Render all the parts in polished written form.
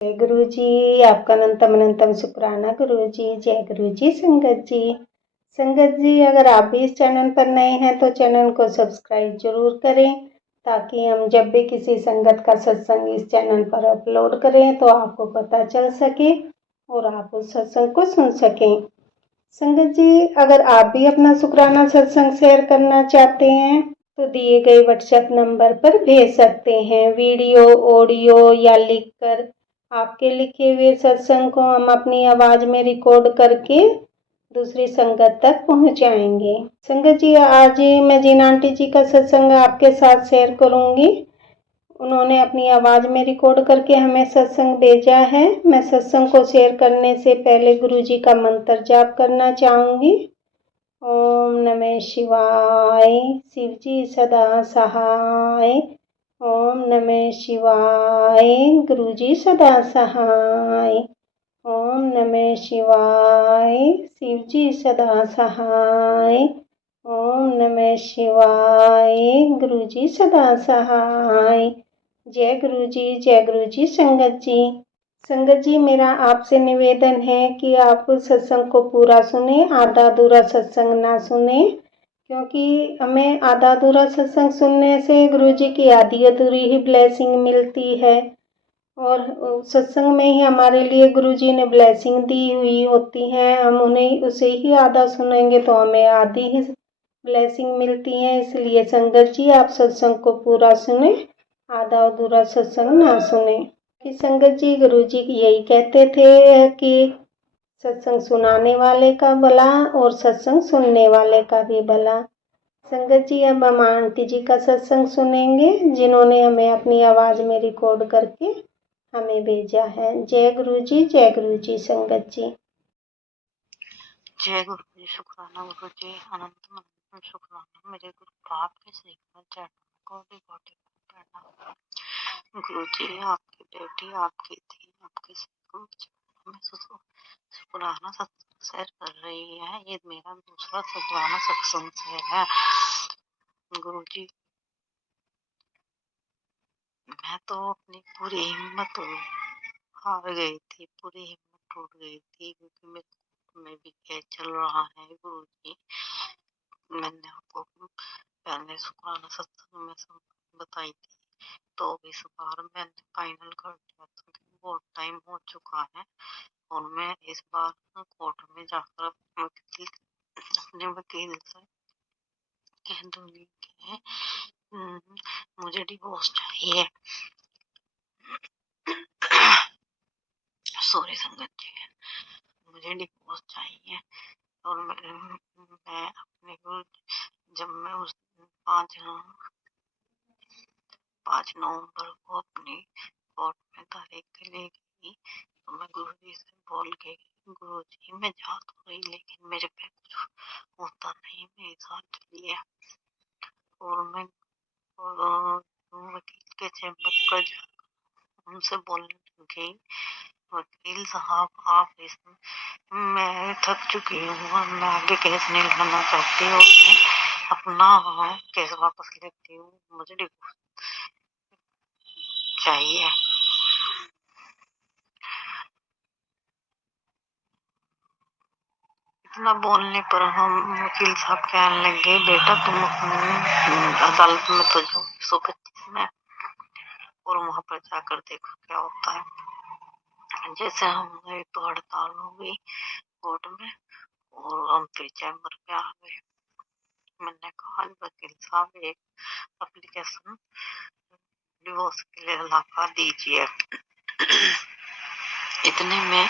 जय गुरु जी। आपका अनंतम अनंतम शुक्राना गुरु जी। जय गुरु जी। संगत जी, अगर आप भी इस चैनल पर नए हैं तो चैनल को सब्सक्राइब जरूर करें, ताकि हम जब भी किसी संगत का सत्संग इस चैनल पर अपलोड करें तो आपको पता चल सके और आप उस सत्संग को सुन सकें। संगत जी, अगर आप भी अपना शुक्राना सत्संग शेयर करना चाहते हैं तो दिए गए व्हाट्सएप नंबर पर भेज सकते हैं। वीडियो, ऑडियो या लिखकर आपके लिखे हुए सत्संग को हम अपनी आवाज में रिकॉर्ड करके दूसरी संगत तक पहुंचाएंगे। संगत जी, आज मैं जिन आंटी जी का सत्संग आपके साथ शेयर करूंगी, उन्होंने अपनी आवाज में रिकॉर्ड करके हमें सत्संग भेजा है। मैं सत्संग को शेयर करने से पहले गुरु जी का मंत्र जाप करना चाहूंगी। ओम नमः शिवाय, शिव जी सदा सहाय। ओम नमः शिवाय, गुरु जी सदा सहाय। ओम नमः शिवाय, शिव जी सदा सहाय। ओम नमः शिवाय, गुरु जी सदा सहाय। जय गुरु जी। जय गुरु जी। संगत जी, मेरा आपसे निवेदन है कि आप सत्संग को पूरा सुने, आधा अधूरा सत्संग ना सुने, क्योंकि हमें आधा अधूरा सत्संग सुनने से गुरु जी की आधी अधूरी ही ब्लेसिंग मिलती है, और सत्संग में ही हमारे लिए गुरु जी ने ब्लेसिंग दी हुई होती है। हम उन्हें उसे ही आधा सुनेंगे तो हमें आधी ही ब्लेसिंग मिलती है। इसलिए संगत जी, आप सत्संग को पूरा सुने, आधा अधूरा सत्संग ना सुने। कि संगत जी, गुरु जी यही कहते थे कि सत्संग सुनाने वाले का भला और सत्संग सुनने वाले का भी भला। संगत जी, अब हम आंटी जी का सत्संग सुनेंगे, जिन्होंने हमें अपनी आवाज में रिकॉर्ड करके हमें भेजा है। जय गुरु जी। जय गुरु जी। संगत जी, जय गुरु जी। शुक्राना गुरु जी। अनंत शुक्राना मेरे गुरु बाप के श्रीमद चरण कोटि कोटि प्रणाम। गुरु जी, आपकी बेटी, आपकी थी, आपके में शुक्राना सत्संग शेयर कर रही है। ये मेरा दूसरा शुक्राना सत्संग शेयर है। गुरु जी, मैं तो अपनी पूरी हिम्मत हार गई थी, पूरी हिम्मत टूट गई थी, क्योंकि मेरे में भी क्या चल रहा है। गुरु जी, मैंने आपको पहले शुक्राना सत्संग में सब बताई थी, तो इस बार मैंने फाइनल कर दिया था कि बहुत टाइम हो चुका है और मैं इस बार कोर्ट में जाकर अपने वकील से कह दूंगी कि मुझे डिवोर्स चाहिए। सॉरी संगत जी, मुझे डिवोर्स चाहिए। और मैं अपने जब मैं उस 5 नवंबर को अपनी कोर्ट में तारीख के लिए गई, तो मैं गुरु जी से बोल के, गुरु जी मैं जा तो रही, लेकिन मेरे पे कुछ होता नहीं, मेरे साथ चलिए। और मैं वकील के चैम्बर पर उनसे बोलने लगी, वकील साहब आप मैं थक चुकी हूँ, मैं आगे केस नहीं लड़ना चाहती हूँ, मैं अपना केस वापस लेती हूँ, मुझे डिवोर्स चाहिए। इतना बोलने पर हम वकील साहब कहने लगे, बेटा तुम अदालत में तो जाओ 125 में, और वहां पर जाकर देखो क्या होता है। जैसे हम गए तो हड़ताल हो गई कोर्ट में, और हम फिर चैम्बर पे आ गए। मैंने कहा, वकील साहब एक एप्लीकेशन डिवोर्स के लिए लगा दीजिए। इतने में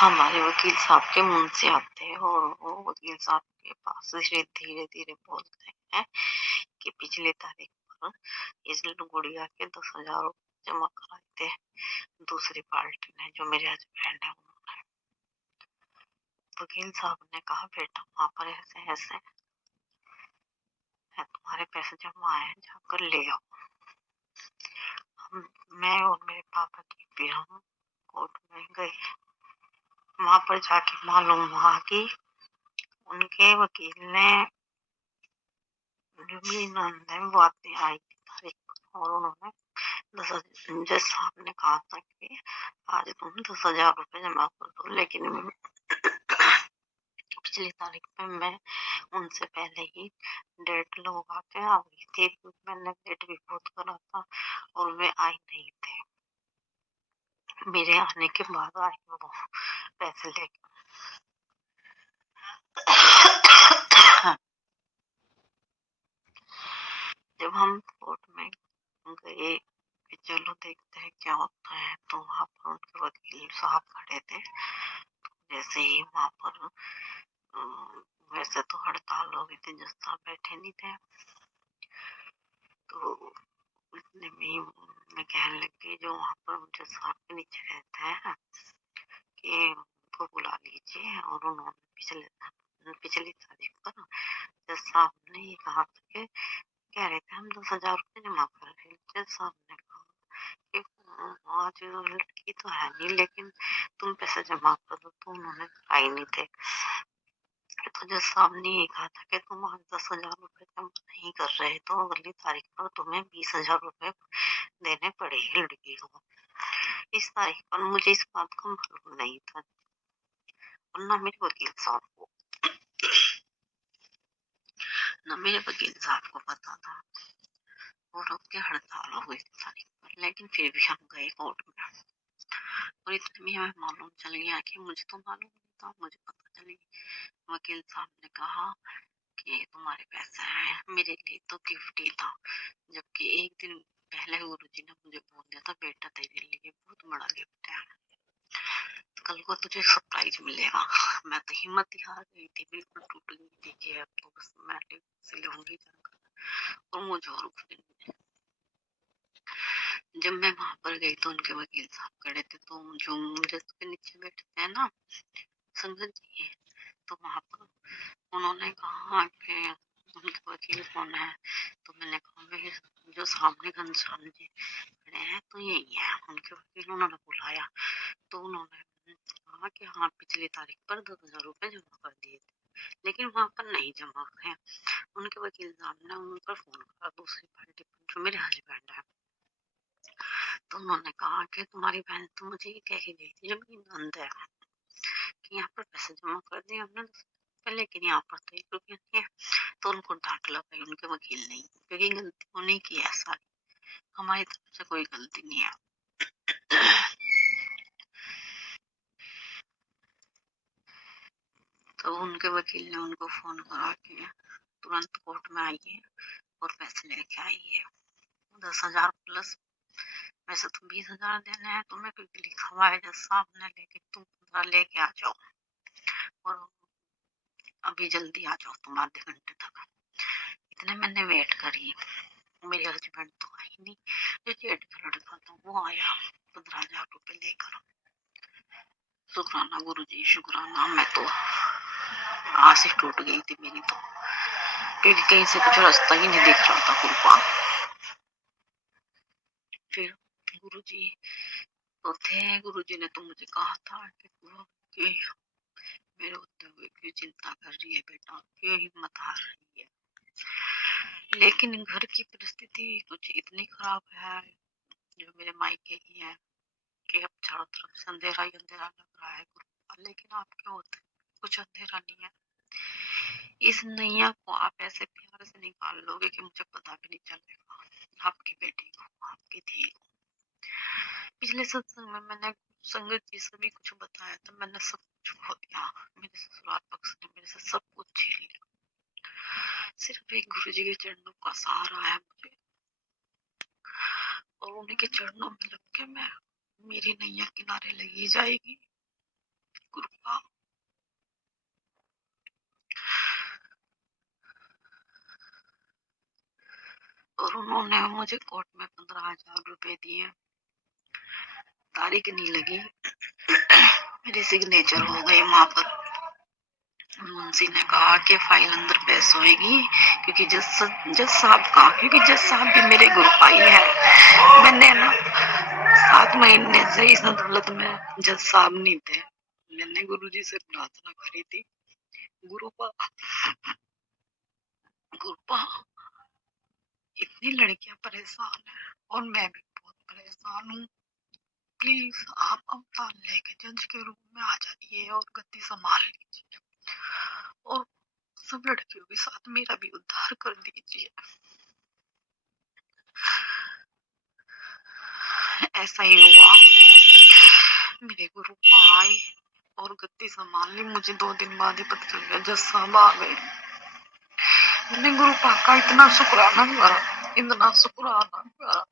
हमारे वकील साहब के मुंह से आते हैं, और वो वकील साहब के पास धीरे धीरे बोलते हैं कि पिछली तारीख पर इस गुड़िया के 10,000 रुपये जमा कराए थे दूसरी पार्टी ने, जो मेरे हस्बैंड है उन्होंने। वकील साहब ने कहा, बेटा वहां पर ऐसे ऐसे है, तुम्हारे पैसे जमा है, जाकर ले आओ। मैं और मेरे पापा की भी हम कोर्ट में गए। वहां पर जाके मालूम हुआ कि उनके वकील ने जो मेरी नंद है वो आते आई थी तारीख पर, और उन्होंने जज साहब ने कहा था कि आज तुम 10,000 रुपये जमा कर दो, लेकिन पिछली तारीख पे मैं उनसे पहले ही डेट लगवा के आ गई थी, क्योंकि मैंने वेट भी बहुत करा था और वे आए नहीं थे। मेरे आने के बाद आई वो पैसे लेके। जब हम कोर्ट में गए कि चलो देखते हैं क्या होता है, तो वहाँ पर उनके वकील साहब खड़े थे। जैसे ही वहाँ पर वैसे तो हड़ताल हो गई थी, जज साहब बैठे नहीं थे, तो उतने में मैं कहने लगी जो वहाँ पर जज साहब के नीचे रहते हैं कि उनको बुला लीजिए। और उन्होंने पिछली तारीख पर जज साहब ने ये कहा था कि कह रहे थे हम 10,000 रुपये जमा कर रहे। जज साहब ने कहा कि आज लड़की तो है नहीं, लेकिन तुम पैसे जमा कर दो, तो उन्होंने आई नहीं थे। तो जज साहब ने ये कहा था कि तुम आज 10,000 रुपये जमा नहीं कर रहे तो अगली तारीख पर तुम्हें 20,000 रुपये देने पड़ेगी लड़की को। इस तारीख पर मुझे इस बात का मालूम नहीं था और ना मेरे वकील साहब को पता था। और अब की हड़ताल हो गई तारीख पर, लेकिन फिर भी हम गए कोर्ट में और इतने में हमें मालूम चल गया कि मुझे तो मालूम नहीं था, मुझे पता चली। वकील साहब ने कहा कि तुम्हारे पैसे हैं, मेरे लिए तो गिफ्ट ही था, जबकि एक दिन पहले गुरुजी ने मुझे बोल दिया था बेटा तेरे लिए बहुत बड़ा गिफ्ट है, कल को तुझे सरप्राइज मिलेगा। मैं तो हिम्मत ही हार गई थी, बिल्कुल टूट गई थी कि अब तो बस मैं से लूंगी जाकर और मुझे और कुछ नहीं। जब मैं वहां पर गई तो उनके वकील साहब खड़े थे, तो जो जज के नीचे बैठते हैं ना संगत जी, तो वहां पर उन्होंने कहा कि उनके वकील कौन है, तो मैंने कहा भाई जो सामने घनश्याम जी खड़े हैं तो यही है उनके वकील। उन्होंने बुलाया तो उन्होंने कहा कि हाँ पिछली तारीख पर 10,000 रुपये जमा कर दिए थे, लेकिन वहां पर नहीं जमा है। उनके वकील साहब ने उन पर फोन करा दूसरी पार्टी पर जो मेरे हस्बैंड है, तो उन्होंने कहा कि तुम्हारी बहन तो मुझे ये कह के गई थी जब मेरी नंद है कि यहाँ पर पैसे जमा कर दिए हमने, लेकिन यहाँ पर तो 1 रुपया नहीं है। तो उनको डांट लगाई उनके वकील ने, क्योंकि गलती उन्हीं की है सारी, हमारी तरफ से कोई गलती नहीं है। तो उनके वकील ने उनको फोन करा के तुरंत कोर्ट में आइए और पैसे लेके आइए 10,000 प्लस। वैसे तो 20,000 देने हैं तुम्हें क्योंकि लिखा हुआ है जज साहब ने, लेकिन तुम 15 लेके आ जाओ और अभी जल्दी आ जाओ तुम आधे घंटे तक। इतने मैंने वेट करी, मेरे हस्बैंड तो आई नहीं, जो जेठ का लड़का था वो आया 15,000 रुपये लेकर। शुक्राना गुरुजी शुक्राना, मैं तो आस ही टूट गई थी मेरी तो, क्योंकि कहीं से कुछ रास्ता ही नहीं दिख रहा था कृपा। फिर गुरुजी तो थे, गुरुजी ने तो मुझे कहा था कि मेरे होते हुए क्यों चिंता कर रही है बेटा, क्यों हिम्मत हार रही है। लेकिन घर की परिस्थिति कुछ इतनी खराब है जो मेरे मायके की है कि अब चारों तरफ से अंधेरा ही अंधेरा लग रहा है गुरुपा, लेकिन आपके होते कुछ अंधेरा नहीं है। इस नैया को आप ऐसे प्यार से निकाल लोगे कि मुझे पता भी नहीं चलेगा। आपकी बेटी को, आपकी थी। पिछले सत्संग में मैंने संगत जी से भी कुछ बताया था, मैंने सब कुछ खो दिया, मेरे ससुराल पक्ष ने मेरे से सब कुछ छीन लिया। सिर्फ एक गुरु जी के चरणों का सहारा है मुझे, और उन्हीं के चरणों में लग के मैं मेरी नैया किनारे लगी जाएगी कृपा। और उन्होंने मुझे कोर्ट में 15,000 रुपए दिए, तारीख नहीं लगी, मेरी सिग्नेचर हो गई वहां पर। मुंशी ने कहा कि फाइल अंदर पेश होगी, क्योंकि जज साहब का, क्योंकि जज साहब भी मेरे गुरुपाई है। मैंने ना 7 महीने से इस अदालत में जज साहब नहीं थे, मैंने गुरुजी से प्रार्थना करी थी गुरुपा गुरुपा इतनी लड़कियां परेशान है और मैं भी बहुत परेशान हूँ। प्लीज आप अवतार लेके जज के रूप में आ जाइए और गति संभाल लीजिए और सब लड़कियों के साथ मेरा भी उद्धार कर दीजिए। ऐसा ही हुआ, मेरे गुरु आए और गद्दी संभाल ली। मुझे 2 दिन बाद ही पता चल गया जज साहब आ गए। मैंने गुरु का इतना शुक्राना करा, इतना शुक्राना करा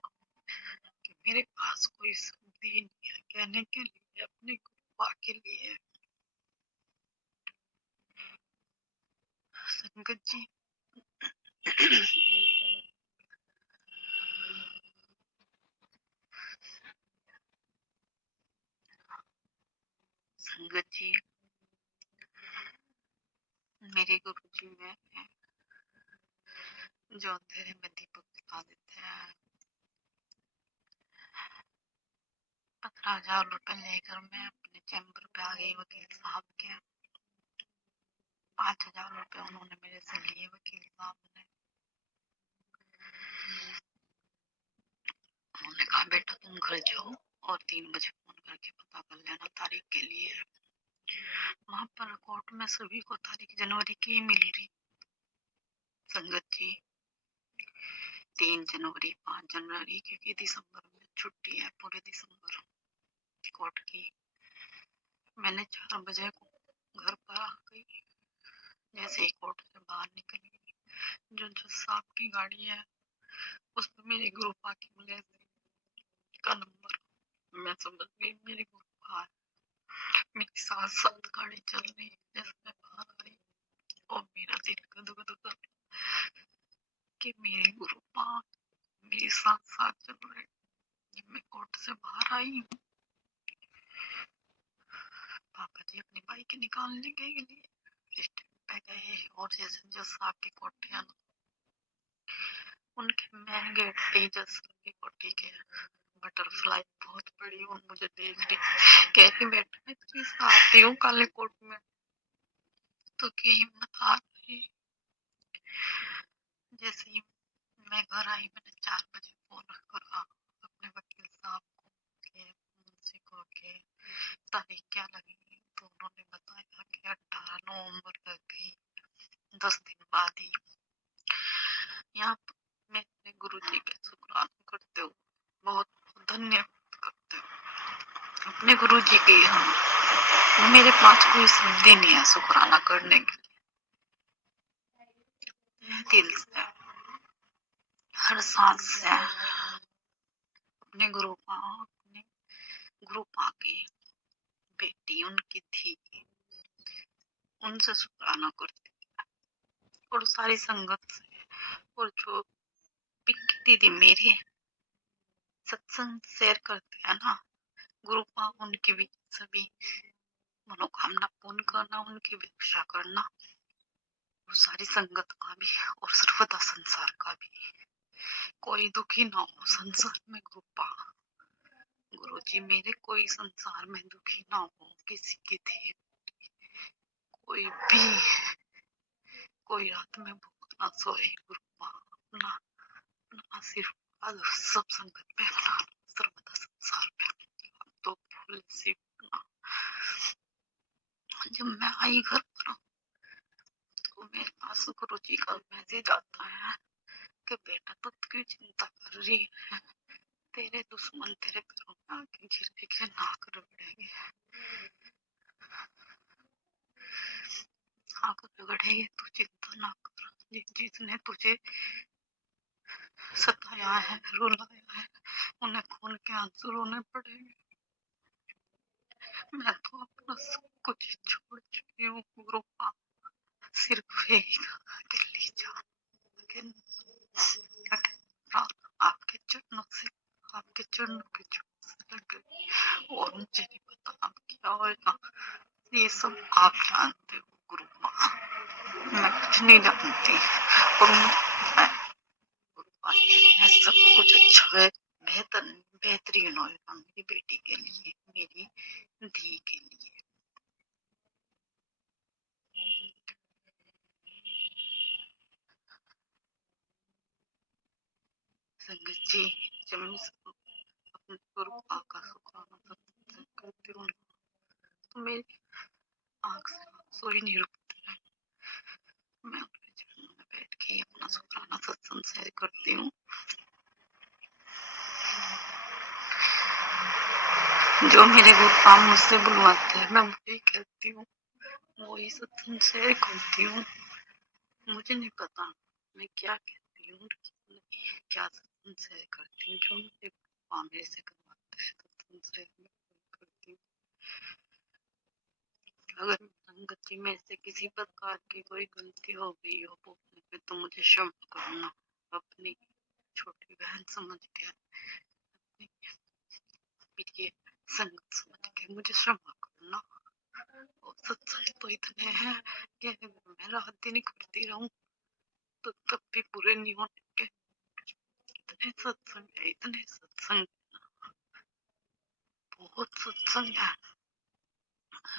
कि मेरे पास कोई शब्द ही नहीं है कहने के लिए अपने गुरु के लिए। संगत जी, संगत जी, मेरे गुरु जी में जो अंधेरे में दीपक जला देते हैं। 15,000 रुपए लेकर मैं अपने चैम्बर पे आ गई वकील साहब के। 5,000 रुपए उन्होंने मेरे से लिए वकील साहब ने। उन्होंने कहा बेटा तुम घर जाओ और 3 बजे फोन करके पता कर लेना तारीख के लिए। वहां पर कोर्ट में सभी को तारीख जनवरी की ही मिली रही। संगत जी, 3 जनवरी 5 जनवरी क्योंकि दिसंबर में छुट्टी है पूरे दिसंबर कोर्ट की। मैंने 4 बजे को घर पर आ गई। जैसे ही कोर्ट से बाहर निकली, जो जज साहब की गाड़ी है उसमें मेरे गुरुपा की मुलाजिम का नंबर। मैं समझ गई मेरे गुरुपा है। मेरी साथ साथ गाड़ी चल रही है। जैसे मैं बाहर आई और मेरा दिल गदगद कर कि मेरे गुरुपा मेरे साथ साथ चल रहे। जब मैं कोर्ट से बाहर आई, पापा जी अपनी बाइक निकालने के लिए स्टैंड पे गए और जैसे जज साहब की कोठी है ना, उनके मेन गेट पे ही जज साहब की कोठी के बटरफ्लाई बहुत बड़ी और मुझे देख रही, कह रही बेटा मैं तेरे साथ आती हूँ काले कोट में, तो क्या हिम्मत आ रही। जैसे ही मैं घर आई, मैंने 4 बजे फोन करा अपने वकील साहब को कि मुंशी को के तारीख क्या लगेगी, तो उन्होंने बताया कि 18 नवंबर लग गई। 10 दिन बाद ही। यहाँ पर मैं अपने गुरु जी का शुक्राना करते हुए बहुत धन्यवाद करते हुए अपने गुरु जी की, मेरे पास कोई शब्द ही नहीं है शुक्राना करने के लिए। दिल से हर सांस से अपने गुरु पा की बेटी उनकी थी उनसे शुक्राना करती और सारी संगत से। और जो पिंकी दीदी मेरे सत्संग शेयर करते हैं ना, गुरुपा उनकी भी सभी मनोकामना पूर्ण करना, उनकी भी रक्षा करना, और सारी संगत का भी और सर्वदा संसार का भी कोई दुखी ना हो संसार में। गुरुपा गुरु जी मेरे कोई संसार में दुखी ना हो, किसी की थी कोई भी कोई रात में भूख ना सोए। गुरुपा अपना आशीर्वाद सब संगत पे बना सर्वदा संसार पे। तो फूल सी जब मैं आई घर पर तो मेरे पास गुरु जी का मैसेज आता है कि बेटा तू क्यों चिंता कर रही है, तेरे दुश्मन तेरे पैरों में आके गिरेंगे, नाक रगड़ेंगे, नाक रगड़ेंगे, तू चिंता ना कर। जिसने तुझे सताया है रुलाया है उन्हें खून के आंसू रोने पड़ेंगे। मैं तो अपना सब कुछ छोड़ चुकी हूँ गुरुपा, सिर्फ एक अकेली जान आपके चरणों से आपके चरणों के छूने से लग गई और मुझे नहीं पता अब क्या होगा। ये सब आप जानते हो गुरुपा, मैं कुछ नहीं जानती और मैं गुरुपा के सब कुछ अच्छा है, बेहतरीन होगा मेरी बेटी के लिए, मेरी धी के लिए। संगत जी, जब मैं मेरी आंख से आंसू ही नहीं रुकते हैं। मैं अपने चरणों में बैठ के अपना शुक्राना सत्संग शेयर करती हूँ। जो मेरे गुरुपाम मुझसे बुलवाते हैं मैं वही कहती हूँ, वही सत्संग शेयर करती हूँ। मुझे नहीं पता मैं क्या कहती हूँ, क्या सत्संग शेयर करती हूँ। जो मेरे गुरुपाम मेरे से करवाते हैं सत्संग शेयर मैं करती हूँ। अगर संगत जी मेरे से किसी प्रकार की कोई गलती हो गई हो बोलने में तो मुझे क्षमा करना। अपनी छोटी बहन समझ के, अपनी प्रिय संगत समझ के मुझे क्षमा करना। और सत्संग तो इतने हैं कि मैं रात दिन करती रहूं तो तब भी पूरे नहीं होने के। इतने सत्संग है, इतने सत्संग, बहुत सत्संग है।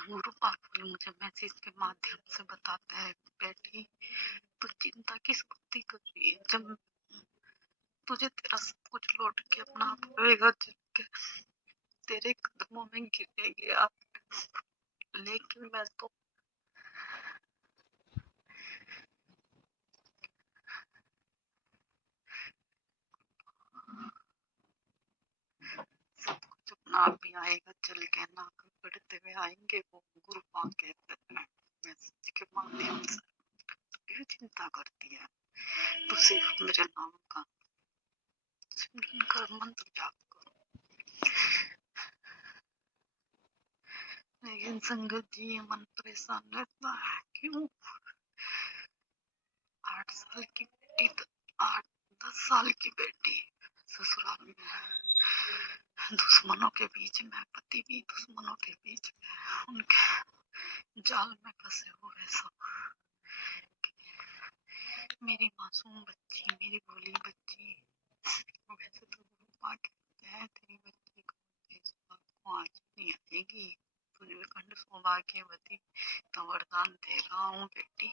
गुरु पापा मुझे मैसेज के माध्यम से बताते हैं, बेटी तू चिंता किस बात कर रही है, जब तुझे तेरा सब कुछ लौट के अपना आप रहेगा, तेरे कदमों में गिरेगी आप। लेकिन मैं तो सब कुछ अपना आप ही आएगा, चल के ना बढ़ते हुए आएंगे वो गुरु पाक कहते हैं मैसेज के माध्यम से। क्यों चिंता करती है, तू सिर्फ मेरे नाम का सिमरन कर, मंत्र जाप करो। लेकिन संगत जी ये मन परेशान रहता है, क्यों? 8 साल की बेटी, 8-10 साल की बेटी ससुराल में दुश्मनों के बीच में, पति भी दुश्मनों के बीच में, उनके जाल में फंसे हुए सब। मेरी मासूम बच्ची, मेरी भोली बच्ची, वैसे तो गुरु कहते हैं तेरी बच्ची को आज नहीं आएगी, तुझे खंड सौभाग्यवती का वरदान दे रहा हूँ बेटी।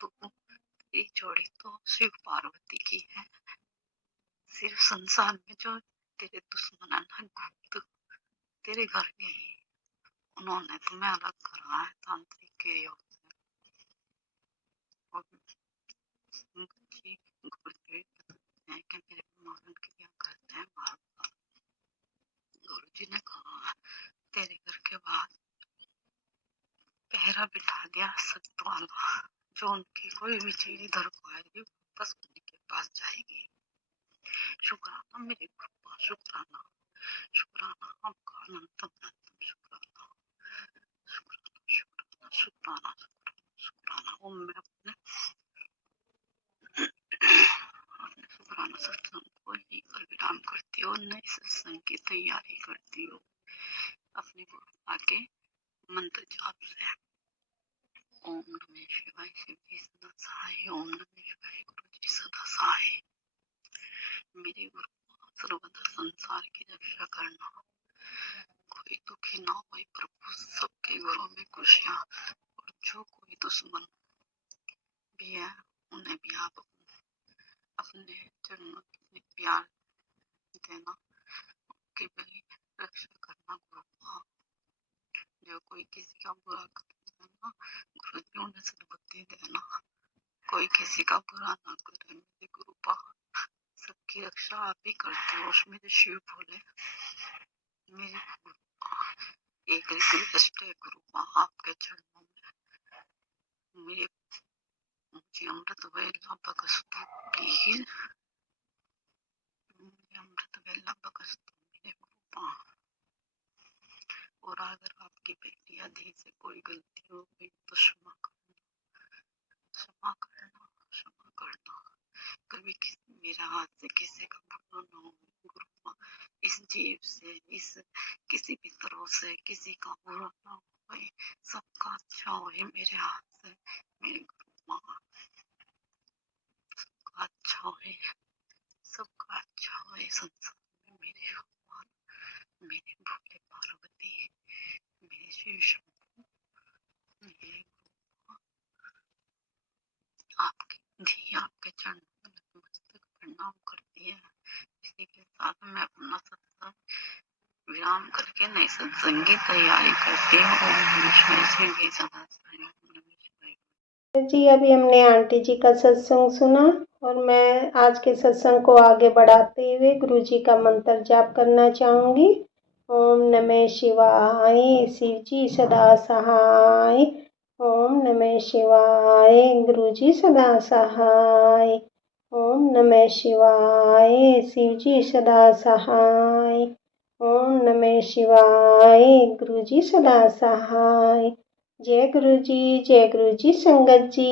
तो तेरी जोड़ी तो शिव पार्वती की है। सिर्फ संसार में जो तेरे दुश्मन है गुप्त तेरे घर में ही, उन्होंने तुम्हें अलग करा है तांत्रिक के योग से। और बच्ची गुरुदेव बताते हैं कि मेरे मारण क्रिया करते हैं बार बार। गुरु जी ने कहा तेरे घर के बाद पहरा बिठा दिया सख्त वाला, जो उनकी कोई भी चीज इधर को आएगी बस उनके पास जाएगी। शुक्राना मेरे गुरु, शुक्राना, शुक्राना आपका अनंतम अनंतम शुक्राना, शुक्राना, शुक्राना, शुक्राना, शुक्राना। ओम मैं अपने शुक्राना सत्संग को यहीं पर विराम करती हूँ, नए सत्संग की तैयारी करती हूँ अपने गुरु के मंत्र जाप से। ओम नमः शिवाय, शिव जी सदा सहाय। ओम नमः शिवाय, गुरु जी सदा सहाय। मेरे गुरु सर्वदा संसार की रक्षा करना, कोई दुखी ना हो प्रभु, सबके घरों में खुशियाँ। और जो कोई दुश्मन भी है उन्हें भी आप अपने चरणों में प्यार देना, उनकी भी रक्षा करना गुरु। जो कोई किसी का बुरा करता है ना गुरु जी उन्हें सद्बुद्धि देना, कोई किसी का बुरा ना करे मेरे गुरुपा। सबकी रक्षा आप ही करते हो मेरे शिव भोले। मेरे गुरुपा एक रिक्वेस्ट है गुरुपा, आपके चरणों में मेरे मुझे अमृत वेला बख्श दो प्लीज, मुझे अमृत वेला बख्श दो मेरे गुरुपा। और अगर आपकी बेटी आदि से कोई गलती हो गई तो क्षमा करना, क्षमा करना, क्षमा करना। कभी मेरा हाथ से किसी का बुरा ना हो गुरुपा। इस जीव से, इस किसी भी तरह से किसी का बुरा ना हो, सबका अच्छा हो मेरे हाथ से मेरे गुरुपा। सबका अच्छा हो, सबका अच्छा हो संसार में मेरे भगवान, मेरे भोले पार्वती, मेरे शिव शंभू, मेरे आपकी धी आपके चरणों में नतमस्तक प्रणाम करती है। इसी के साथ मैं अपना सत्संग विराम करके नए सत्संग की तैयारी करते हैं। ओम नमः शिवाय से भी सदा साई ओम नमः शिवाय। जी अभी हमने आंटी जी का सत्संग सुना और मैं आज के सत्संग को आगे बढ़ाते हुए गुरु जी का मंत्र जाप करना चाहूँगी। ओम नमः शिवाय, शिव जी सदा सहाय। ओम नमः शिवाय, गुरु जी सदा सहाय। ओम नमः शिवाय, शिव जी सदा सहाय। ओम नमः शिवाय, गुरु जी सदा सहाय। जय गुरु जी संगत जी।